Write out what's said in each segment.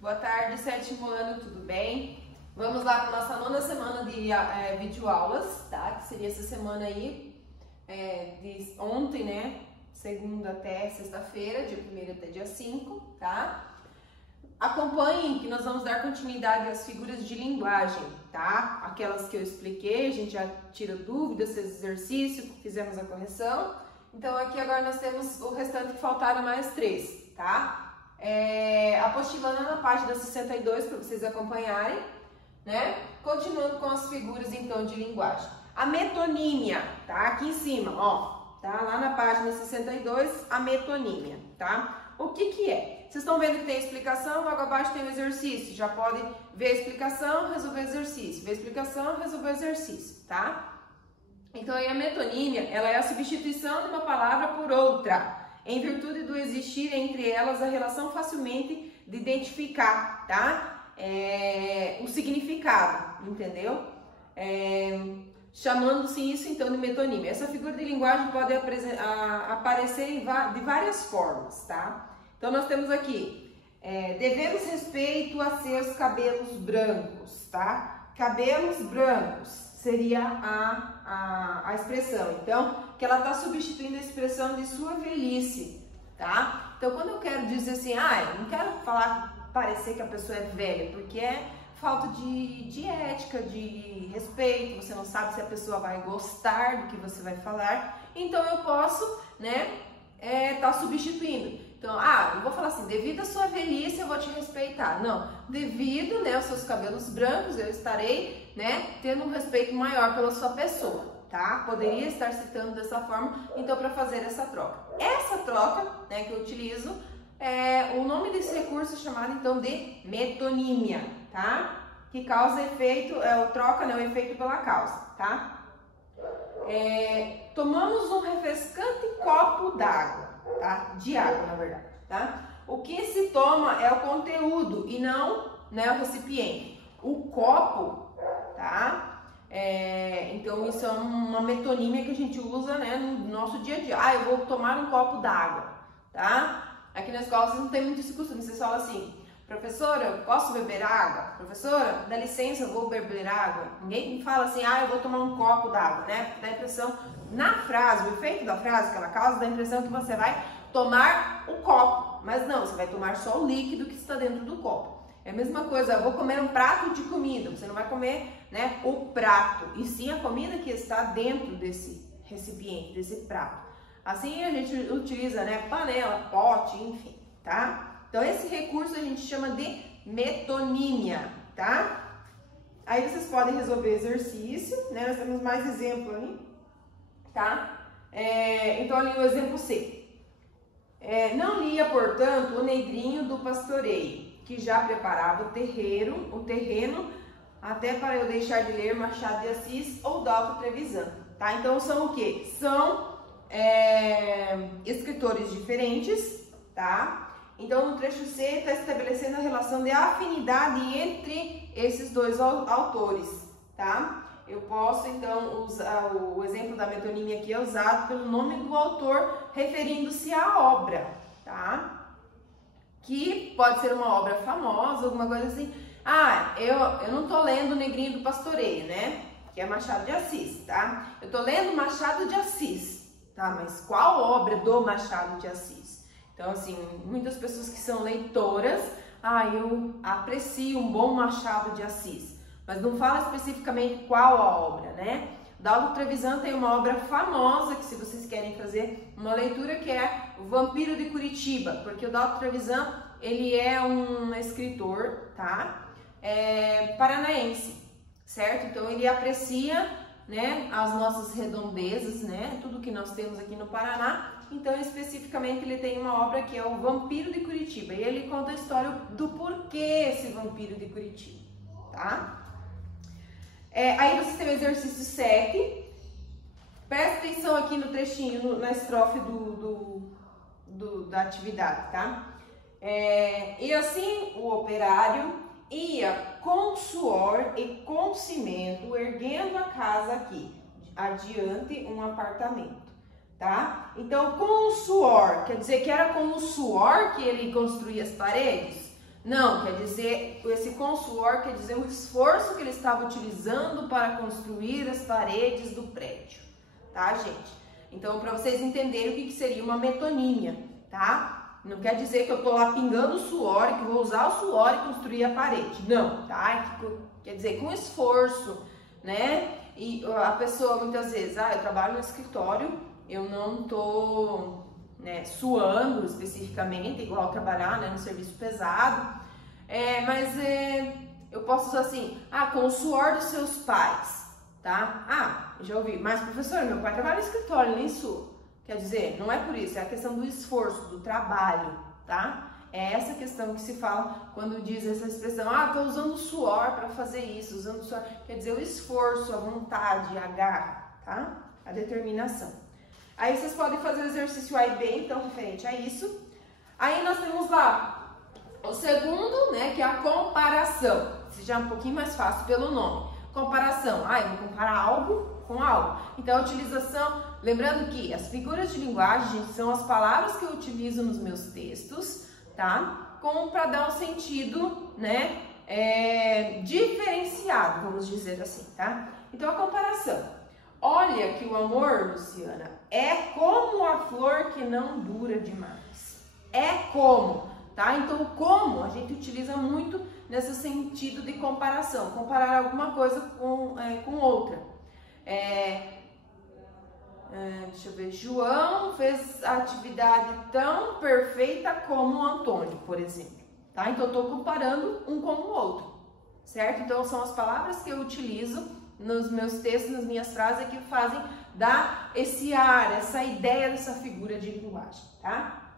Boa tarde, sétimo ano, tudo bem? Vamos lá para a nossa nona semana de videoaulas, tá? Que seria essa semana aí, de ontem, né? Segunda até sexta-feira, dia 1º até dia 5, tá? Acompanhem que nós vamos dar continuidade às figuras de linguagem, tá? Aquelas que eu expliquei, a gente já tira dúvidas, fez exercício, fizemos a correção. Então aqui agora nós temos o restante que faltaram mais 3, tá? Apostilando na página 62 para vocês acompanharem, né? Continuando com as figuras então de linguagem. A metonímia, tá? Aqui em cima, ó, tá? Lá na página 62, a metonímia, tá? O que que é? Vocês estão vendo que tem explicação, logo abaixo tem o exercício. Já pode ver a explicação, resolver o exercício. Ver a explicação, resolver o exercício, tá? Então, aí a metonímia, ela é a substituição de uma palavra por outra, em virtude do existir entre elas a relação facilmente de identificar, tá? O significado, entendeu? Chamando-se isso, então, de metonímia. Essa figura de linguagem pode aparecer de várias formas, tá? Então, nós temos aqui, devemos respeito a seus cabelos brancos, tá? Cabelos brancos seria a expressão. Então, que ela está substituindo a expressão de sua velhice, tá? Então, quando eu quero dizer assim, eu não quero parecer que a pessoa é velha, porque é falta de ética, de respeito, você não sabe se a pessoa vai gostar do que você vai falar, então eu posso, né, tá substituindo. Então, eu vou falar assim, devido à sua velhice eu vou te respeitar. Não, devido, né, aos seus cabelos brancos eu estarei, né, tendo um respeito maior pela sua pessoa, tá? Poderia estar citando dessa forma, então, para fazer essa troca. Essa troca, né, que eu utilizo, o nome desse recurso é chamado, então, de metonímia, tá? Que causa efeito, troca, né, o efeito pela causa, tá? Tomamos um refrescante copo d'água. Tá? De água, na verdade, tá? O que se toma é o conteúdo e não, né, o recipiente. O copo, tá? Então, isso é uma metonímia que a gente usa, né, no nosso dia a dia. Eu vou tomar um copo d'água, tá? Aqui na escola vocês não tem muito esse costume, vocês falam assim, professora, posso beber água? Professora, dá licença, eu vou beber água. Ninguém fala assim, eu vou tomar um copo d'água, né? Dá a impressão, na frase, o efeito da frase que ela causa, dá a impressão que você vai tomar o copo. Mas não, você vai tomar só o líquido que está dentro do copo. É a mesma coisa, eu vou comer um prato de comida. Você não vai comer, né, o prato, e sim a comida que está dentro desse recipiente, desse prato. Assim a gente utiliza, né, panela, pote, enfim, tá? Então, esse recurso a gente chama de metonímia, tá? Aí vocês podem resolver exercício, né? Nós temos mais exemplo aí, tá? Então, ali o exemplo C. Não lia, portanto, o negrinho do pastoreio, que já preparava o terreno, até para eu deixar de ler Machado de Assis ou Dalto Trevisan, tá? Então, são o quê? São escritores diferentes, tá? Então, no trecho C, está estabelecendo a relação de afinidade entre esses dois autores, tá? Eu posso, então, usar o exemplo da metonímia aqui, é usado pelo nome do autor, referindo-se à obra, tá? Que pode ser uma obra famosa, alguma coisa assim. Eu não tô lendo o Negrinho do Pastoreio, né? Que é Machado de Assis, tá? Eu tô lendo Machado de Assis, tá? Mas qual obra do Machado de Assis? Então, assim, muitas pessoas que são leitoras, eu aprecio um bom Machado de Assis, mas não fala especificamente qual a obra, né? Dalto Trevisan tem uma obra famosa, que se vocês querem fazer uma leitura, que é O Vampiro de Curitiba, porque o Dalto Trevisan, ele é um escritor, tá? Paranaense, certo? Então, ele aprecia, né, as nossas redondezas, né? Tudo que nós temos aqui no Paraná. Então, especificamente, ele tem uma obra que é O Vampiro de Curitiba. E ele conta a história do porquê esse vampiro de Curitiba, tá? Aí vocês têm o exercício 7. Presta atenção aqui no trechinho, na estrofe da atividade, tá? E assim o operário ia com suor e com cimento, erguendo a casa aqui, adiante um apartamento. Tá? Então, com o suor, quer dizer que era com o suor que ele construía as paredes? Não, quer dizer, esse com suor quer dizer o esforço que ele estava utilizando para construir as paredes do prédio, tá, gente? Então, para vocês entenderem o que seria uma metonímia, tá? Não quer dizer que eu tô lá pingando suor e que vou usar o suor e construir a parede. Não, tá? Quer dizer, com esforço, né? E a pessoa, muitas vezes, eu trabalho no escritório, eu não tô, né, suando especificamente, igual trabalhar, né, no serviço pesado, mas eu posso usar assim, com o suor dos seus pais, tá? Já ouvi, mas professor, meu pai trabalha no escritório, nem sua. Quer dizer, não é por isso, é a questão do esforço, do trabalho, tá? É essa questão que se fala quando diz essa expressão, tô usando suor para fazer isso, usando suor, quer dizer, o esforço, a vontade, a garra, tá? A determinação. Aí vocês podem fazer o exercício A e B, então, referente a isso. Aí nós temos lá o segundo, né, que é a comparação. Esse já é um pouquinho mais fácil pelo nome. Comparação, eu vou comparar algo com algo. Então, a utilização, lembrando que as figuras de linguagem, gente, são as palavras que eu utilizo nos meus textos, tá? Para dar um sentido, né, diferenciado, vamos dizer assim, tá? Então, a comparação. Olha que o amor, Luciana, é como a flor que não dura demais. É como, tá? Então, como a gente utiliza muito nesse sentido de comparação. Comparar alguma coisa com outra. Deixa eu ver. João fez a atividade tão perfeita como o Antônio, por exemplo. Tá? Então, eu estou comparando um com o outro, certo? Então, são as palavras que eu utilizo nos meus textos, nas minhas frases, que fazem dar esse ar, essa ideia dessa figura de linguagem, tá?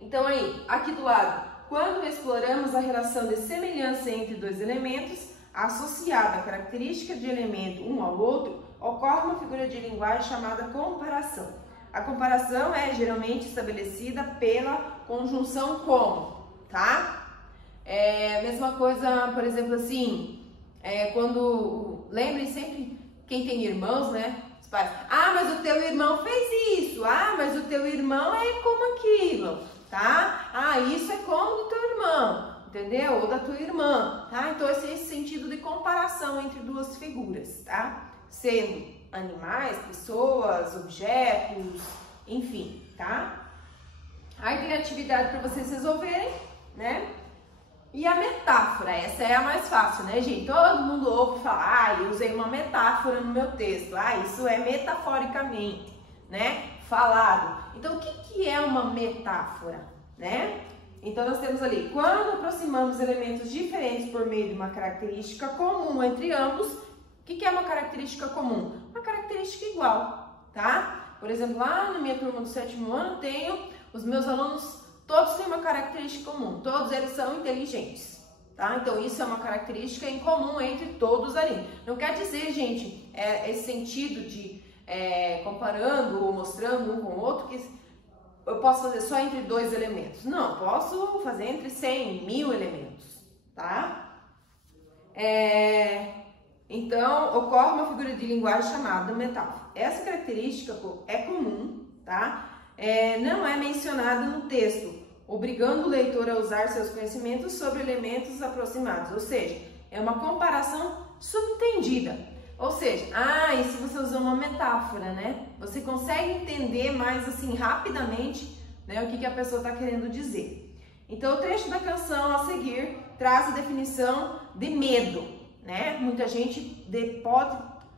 Então, aí, aqui do lado, quando exploramos a relação de semelhança entre dois elementos, associada à característica de elemento um ao outro, ocorre uma figura de linguagem chamada comparação. A comparação é geralmente estabelecida pela conjunção como, tá? Mesma coisa, por exemplo, assim, lembrem sempre, quem tem irmãos, né? Os pais, mas o teu irmão fez isso, mas o teu irmão é como aquilo, tá? Isso é como do teu irmão, entendeu? Ou da tua irmã, tá? Então, esse é esse sentido de comparação entre duas figuras, tá? Sendo animais, pessoas, objetos, enfim, tá? Aí tem atividade para vocês resolverem, né? E a metáfora, essa é a mais fácil, né, gente? Todo mundo ouve falar, eu usei uma metáfora no meu texto. Isso é metaforicamente, né? Falado. Então, o que é uma metáfora, né? Então, nós temos ali, quando aproximamos elementos diferentes por meio de uma característica comum entre ambos, o que é uma característica comum? Uma característica igual, tá? Por exemplo, lá na minha turma do 7º ano, os meus alunos, todos têm uma característica comum, todos eles são inteligentes, tá? Então, isso é uma característica em comum entre todos ali. Não quer dizer, gente, esse sentido de comparando ou mostrando um com o outro, que eu posso fazer só entre dois elementos. Não, posso fazer entre 100, 1000 elementos, tá? Então, ocorre uma figura de linguagem chamada metáfora. Essa característica é comum, tá? Não é mencionada no texto, obrigando o leitor a usar seus conhecimentos sobre elementos aproximados. Ou seja, é uma comparação subentendida. Ou seja, isso você usou uma metáfora, né? Você consegue entender mais assim rapidamente, né, o que a pessoa está querendo dizer. Então, o trecho da canção a seguir traz a definição de medo, né? Muita gente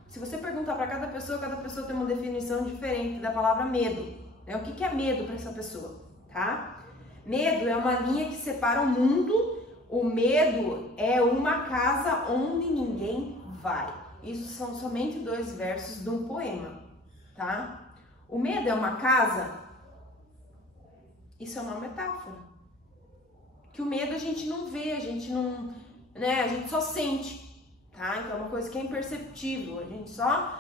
se você perguntar para cada pessoa tem uma definição diferente da palavra medo, né? O que é medo para essa pessoa, tá? Medo é uma linha que separa o mundo. O medo é uma casa onde ninguém vai. Isso são somente 2 versos de um poema, tá? O medo é uma casa, isso é uma metáfora. Que o medo a gente não vê, a gente não, né? A gente só sente, tá? Então é uma coisa que é imperceptível, a gente só...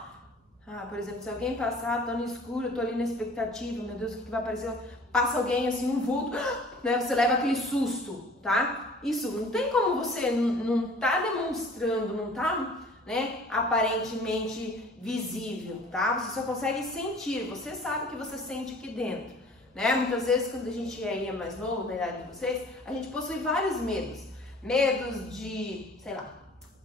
por exemplo, se alguém passar, tô no escuro, tô ali na expectativa, meu Deus, o que vai aparecer? Passa alguém assim, um vulto, né? Você leva aquele susto, tá? Isso, não tem como você não tá demonstrando, não tá... né, aparentemente visível, tá? Você só consegue sentir, você sabe que você sente aqui dentro, né? Muitas vezes, quando a gente é mais novo, na idade de vocês, a gente possui vários medos. Medos de, sei lá,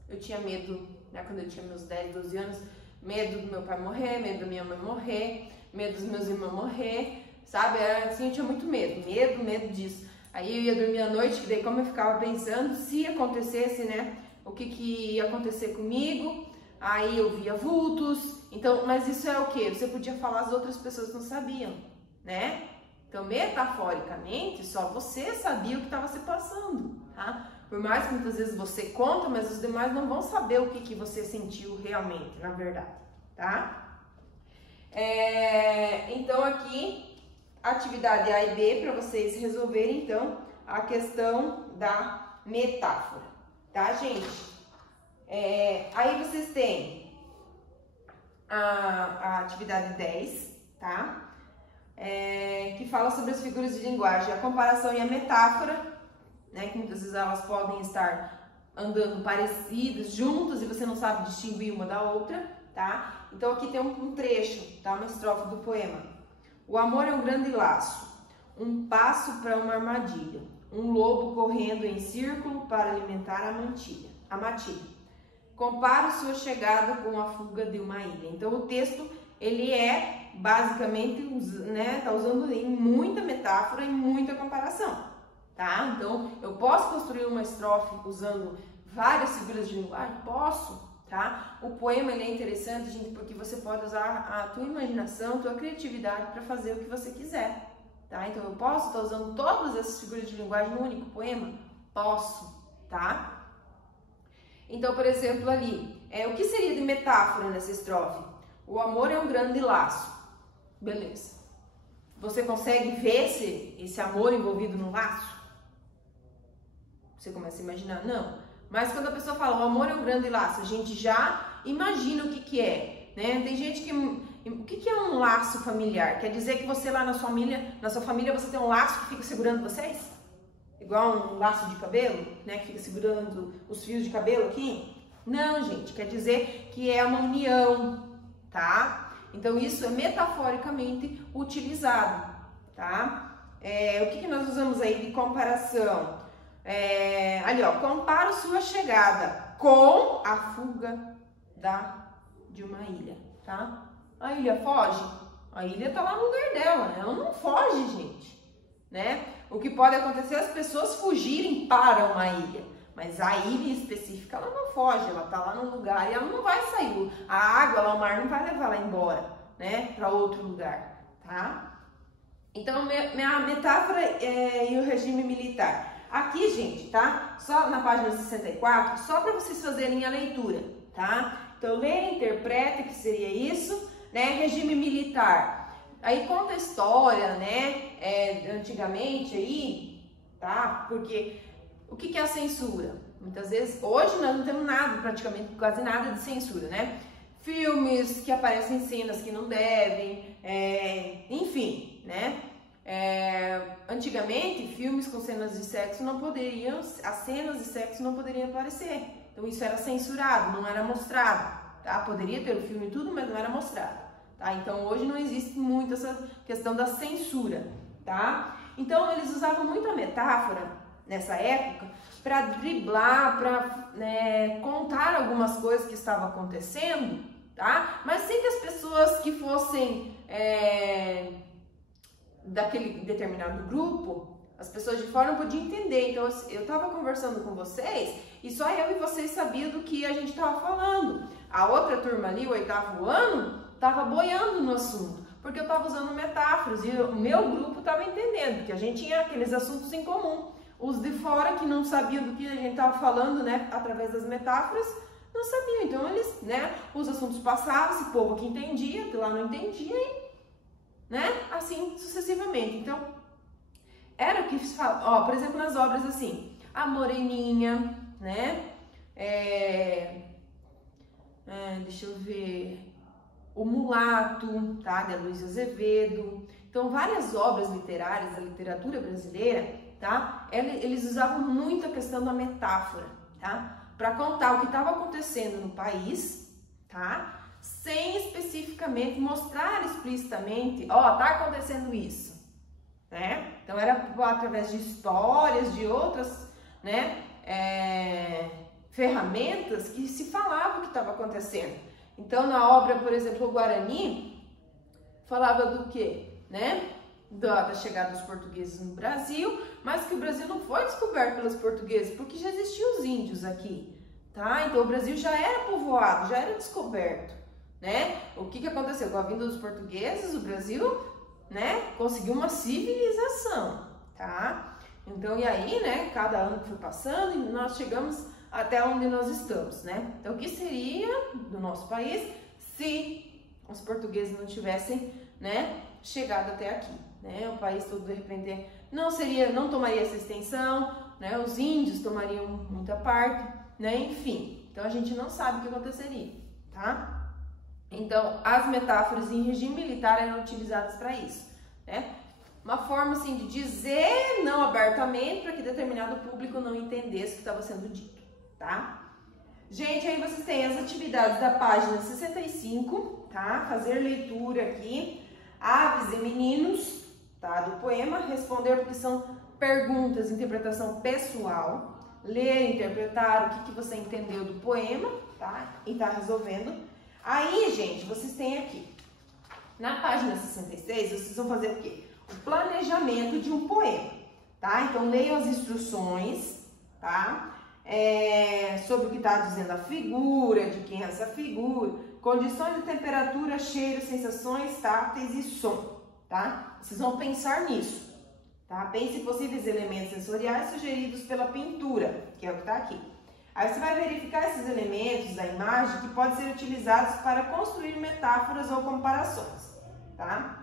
eu tinha medo, né, quando eu tinha meus 10, 12 anos, medo do meu pai morrer, medo da minha mãe morrer, medo dos meus irmãos morrer, sabe? Era assim, eu tinha muito medo disso. Aí eu ia dormir à noite, que daí como eu ficava pensando, se acontecesse, né, o que ia acontecer comigo, aí eu via vultos. Então, mas isso é o quê? Você podia falar, as outras pessoas não sabiam, né? Então, metaforicamente, só você sabia o que estava se passando, tá? Por mais que muitas vezes você conta, mas os demais não vão saber o que você sentiu realmente, na verdade, tá? Então, aqui, atividade A e B, para vocês resolverem, então, a questão da metáfora, tá, gente? Aí vocês têm a atividade 10, tá? Que fala sobre as figuras de linguagem, a comparação e a metáfora, né, que muitas vezes elas podem estar andando parecidas, juntas, e você não sabe distinguir uma da outra, tá? Então aqui tem um trecho, tá? Uma estrofe do poema. O amor é um grande laço, um passo para uma armadilha, um lobo correndo em círculo para alimentar a matilha. Comparo sua chegada com a fuga de uma ilha. Então o texto, ele é basicamente, né, tá usando em muita metáfora e muita comparação, tá? Então eu posso construir uma estrofe usando várias figuras de linguagem? Posso, tá? O poema, ele é interessante, gente, porque você pode usar a tua imaginação, a tua criatividade para fazer o que você quiser, tá? Então eu posso estar usando todas essas figuras de linguagem no único poema? Posso, tá? Então, por exemplo, ali, o que seria de metáfora nessa estrofe? O amor é um grande laço. Beleza. Você consegue ver esse amor envolvido no laço? Você começa a imaginar? Não. Mas quando a pessoa fala, o amor é um grande laço, a gente já imagina o que é, né? Tem gente que... O que é um laço familiar? Quer dizer que você lá na sua família você tem um laço que fica segurando vocês? Igual um laço de cabelo, né, que fica segurando os fios de cabelo aqui? Não, gente, quer dizer que é uma união, tá? Então, isso é metaforicamente utilizado, tá? O que nós usamos aí de comparação? Ali, ó, comparo sua chegada com a fuga de uma ilha, tá? A ilha foge? A ilha tá lá no lugar dela, ela não foge, gente, né? O que pode acontecer é as pessoas fugirem para uma ilha, mas a ilha específica ela não foge, ela tá lá no lugar e ela não vai sair. A água, lá, o mar não vai levar ela embora, né, para outro lugar, tá? Então, minha metáfora e o regime militar. Aqui, gente, tá? Só na página 64, só para vocês fazerem a leitura, tá? Então, leia, interpreta, que seria isso, né? Regime militar. Aí conta a história, né, antigamente aí, tá? Porque o que é a censura? Muitas vezes, hoje nós não temos nada, praticamente quase nada de censura, né? Filmes que aparecem cenas que não devem, enfim, né? Antigamente, filmes com cenas de sexo as cenas de sexo não poderiam aparecer. Então isso era censurado, não era mostrado, tá? Poderia ter o filme e tudo, mas não era mostrado. Tá? Então hoje não existe muito essa questão da censura, tá? Então eles usavam muito a metáfora nessa época para driblar, para contar algumas coisas que estavam acontecendo, tá? Mas sem que as pessoas que fossem daquele determinado grupo, as pessoas de fora não podiam entender. Então eu estava conversando com vocês e só eu e vocês sabiam do que a gente estava falando. A outra turma ali, o 8º ano, estava boiando no assunto, porque eu estava usando metáforas e o meu grupo estava entendendo, porque a gente tinha aqueles assuntos em comum. Os de fora, que não sabiam do que a gente estava falando, né, através das metáforas, não sabiam. Então eles, né, os assuntos passavam, esse povo que entendia, que lá não entendia, e, né, assim sucessivamente. Então, era o que se fala, ó, por exemplo, nas obras assim, a Moreninha, né, deixa eu ver... O Mulato, tá? Da Luiz Azevedo. Então, várias obras literárias da literatura brasileira, tá? Eles usavam muito a questão da metáfora, tá? Para contar o que estava acontecendo no país, tá? Sem especificamente mostrar explicitamente, ó, tá acontecendo isso, né? Então era através de histórias, de outras, né, ferramentas que se falava o que estava acontecendo. Então na obra, por exemplo, o Guarani falava do quê, né? Da chegada dos portugueses no Brasil, mas que o Brasil não foi descoberto pelos portugueses, porque já existiam os índios aqui, tá? Então o Brasil já era povoado, já era descoberto, né? O que aconteceu? Com a vinda dos portugueses, o Brasil, né, conseguiu uma civilização, tá? Então, e aí, né, cada ano que foi passando, e nós chegamos até onde nós estamos, né? Então, o que seria do nosso país se os portugueses não tivessem, né, chegado até aqui, né? O país todo, de repente, não tomaria essa extensão, né? Os índios tomariam muita parte, né? Enfim, então a gente não sabe o que aconteceria, tá? Então, as metáforas em regime militar eram utilizadas para isso, né? Uma forma, assim, de dizer não abertamente para que determinado público não entendesse o que estava sendo dito, tá? Gente, aí vocês têm as atividades da página 65, tá? Fazer leitura aqui, aves e meninos, tá? Do poema, responder porque são perguntas, interpretação pessoal, ler, interpretar o que você entendeu do poema, tá? E tá resolvendo. Aí, gente, vocês têm aqui, na página 66, vocês vão fazer o quê? O planejamento de um poema, tá? Então, leiam as instruções, tá? Sobre o que está dizendo a figura, de quem é essa figura, condições de temperatura, cheiro, sensações táteis e som, tá? Vocês vão pensar nisso, tá? Pense em possíveis elementos sensoriais sugeridos pela pintura, que é o que está aqui. Aí você vai verificar esses elementos da imagem que podem ser utilizados para construir metáforas ou comparações, tá?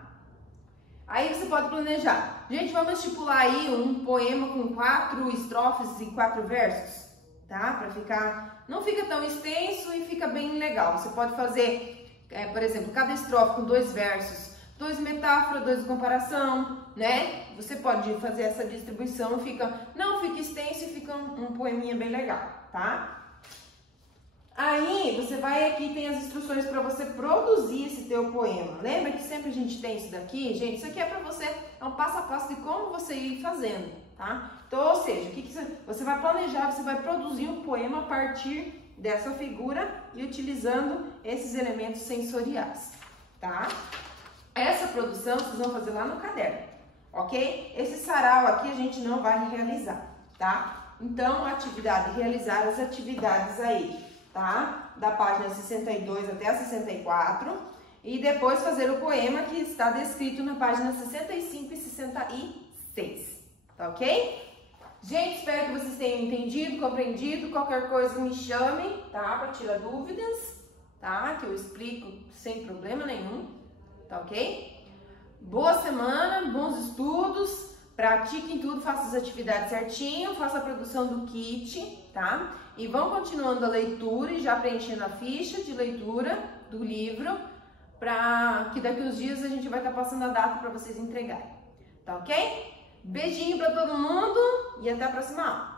Aí você pode planejar. Gente, vamos estipular aí um poema com 4 estrofes e 4 versos, tá? Para não fica tão extenso e fica bem legal. Você pode fazer, por exemplo, cada estrofe com 2 versos, 2 metáforas, 2 de comparação, né? Você pode fazer essa distribuição, não fica extenso e fica um poeminha bem legal, tá? Aí, você vai aqui, tem as instruções para você produzir esse teu poema. Lembra que sempre a gente tem isso daqui? Gente, isso aqui é para você, é um passo a passo de como você ir fazendo, tá? Então, ou seja, você vai planejar, você vai produzir um poema a partir dessa figura e utilizando esses elementos sensoriais, tá? Essa produção vocês vão fazer lá no caderno, ok? Esse sarau aqui a gente não vai realizar, tá? Então, a atividade, realizar as atividades aí, tá? Da página 62 até a 64 e depois fazer o poema que está descrito na página 65 e 66, tá ok? Gente, espero que vocês tenham entendido, compreendido. Qualquer coisa me chamem, tá? Para tirar dúvidas, tá? Que eu explico sem problema nenhum, tá ok? Boa semana, bons estudos, pratiquem tudo, façam as atividades certinho, façam a produção do kit, tá? E vão continuando a leitura e já preenchendo a ficha de leitura do livro, para que daqui uns dias a gente vai estar passando a data para vocês entregarem, tá ok? Beijinho para todo mundo e até a próxima aula!